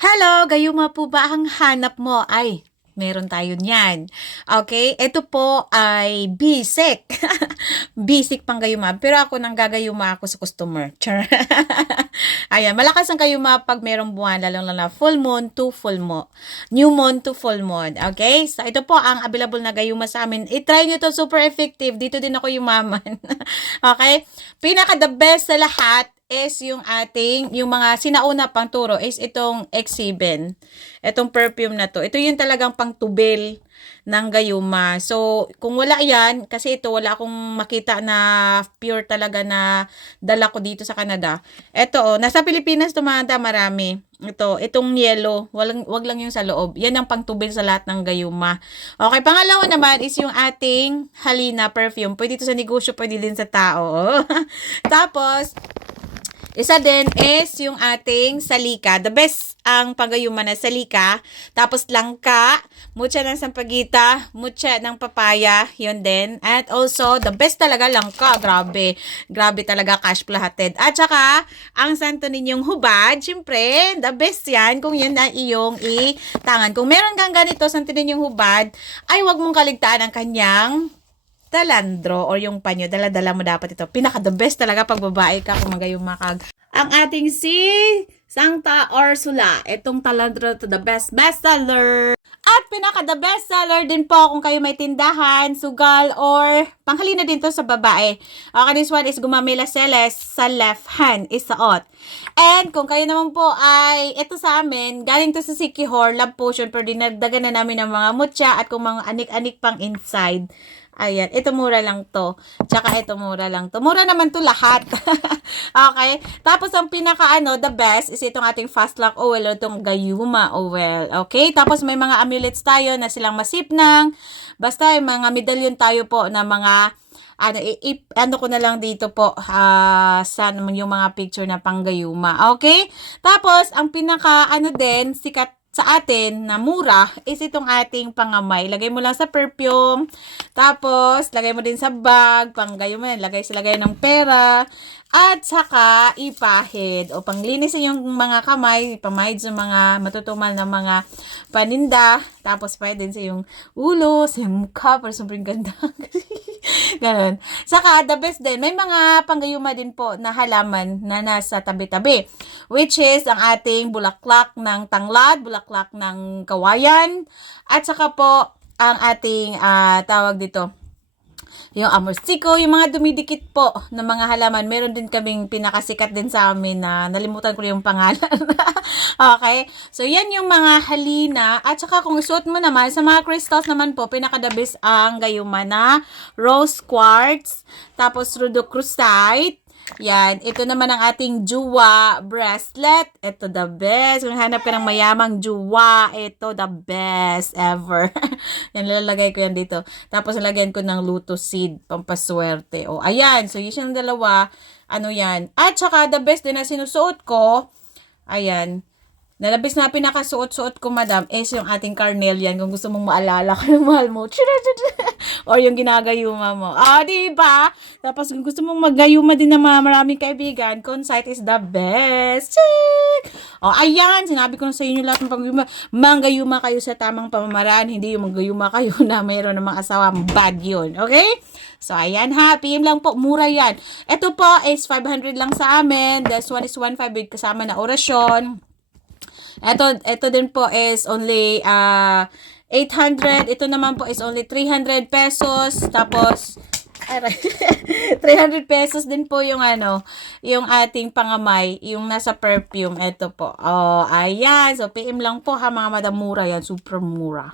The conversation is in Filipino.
Hello, gayuma po ba ang hanap mo? Ay, meron tayo niyan. Okay, ito po ay bisik. Bisik pang gayuma. Pero ako nang gagayuma ako sa customer. Char. Ayan, malakas ang gayuma pag merong buwan, lalong na full moon to full moon. New moon to full moon. Okay? So, ito po ang available na gayuma sa amin. I-try nyo to, super effective. Dito din ako yumaman. Okay? Pinaka the best sa lahat is yung mga sinauna pang turo is itong X7. Itong perfume na to. Ito yung talagang pangtubil ng gayuma. So, kung wala yan, kasi ito wala akong makita na pure talaga na dala ko dito sa Canada. Ito nasa Pilipinas tumanda marami. Itong yellow, wag lang yung sa loob. Yan ang pangtubil sa lahat ng gayuma. Okay, pangalawa naman is yung ating Halina perfume. Pwede ito sa negosyo, pwede din sa tao. Tapos, isa din is yung ating salika. The best ang pagayuma na salika. Tapos langka, mucha ng sampagita, mucha ng papaya, yun din. At also, the best talaga langka. Grabe. Grabe talaga cash plahated. At saka, ang santo ninyong hubad, syempre, the best yan kung yun na iyong itangan. Kung meron kang ganito, santo ninyong hubad, ay wag mong kaligtaan ang kanyang talandro or yung panyo, dala-dala mo dapat ito. Pinaka the best talaga pag babae ka kung magayumakag. Ang ating si Santa Ursula. Itong talandro to the best bestseller. At pinaka the bestseller din po kung kayo may tindahan, sugal, or panghalina din to sa babae. Okay, this one is Gumamela Celes sa left hand, isuot. And kung kayo naman po ay ito sa amin, galing to sa Sikihor, love potion, pero dinagdagan na namin ng mga mutya at kung mga anik-anik pang inside. Ayan, ito mura lang to. Tsaka ito mura lang to. Mura naman to lahat. Okay? Tapos ang pinaka the best is itong ating Fast Lock Oil o itong Gayuma Oil. Okay? Tapos may mga amulets tayo na silang masipnang. Basta yung mga medallion tayo po na mga ano ko na lang dito po sa yung mga picture na panggayuma. Okay? Tapos ang pinaka din sikat sa atin na mura is itong ating pangamay. Lagay mo lang sa perfume. Tapos, lagay mo din sa bag. Panggayo mo yan. Lagay ng pera. At saka, ipahid. O panglinis yung mga kamay. Ipamahid sa mga matutumal na mga paninda. Tapos, pahid din sa yung ulo, sa yung mukha. Para sobrang ganda. Ganon. Saka, the best din. May mga panggayuma din po na halaman na nasa tabi-tabi. Which is ang ating bulaklak ng tanglad, bulaklak ng kawayan, at saka po ang ating tawag dito, yung amorsiko, yung mga dumidikit po na mga halaman. Meron din kaming pinakasikat din sa amin na nalimutan ko yung pangalan. Okay? So, yan yung mga halina. At saka kung isuot mo naman, sa mga crystals naman po, pinakadabis ang gayuma na rose quartz, tapos rhodochrosite. Yan. Ito naman ang ating Jua bracelet. Ito the best. Kung hanap ka ng mayamang Jua, ito the best ever. Yan, lalagay ko yan dito. Tapos, lagyan ko ng lotus seed, pampaswerte. O, ayan. So, yun yung dalawa. Ano yan. At saka, the best din na sinusuot ko, ayan. Nalabis na pinakasuot-suot ko, madam, is yung ating carnelian. Kung gusto mong maalala ka ng mahal mo. Or yung ginagayuma mo. Diba? Tapos kung gusto mong maggayuma din ng mga maraming kaibigan, Consite is the best. Check! Ayan. Sinabi ko na sa inyo lahat ng paggayuma. Manggayuma kayo sa tamang pamamaraan. Hindi yung maggayuma kayo na mayroon ng mga asawa. Bad yun. Okay? So, ayan ha. PM lang po. Mura yan. Ito po is 500 lang sa amin. This one is 1.5 with kasama na orasyon. Ito din po is only 800. Ito naman po is only 300 pesos. Tapos 300 pesos din po yung yung ating pangamay, yung nasa perfume. Ito po. Ayan. So PM lang po ha mga madam, mura yan, super mura.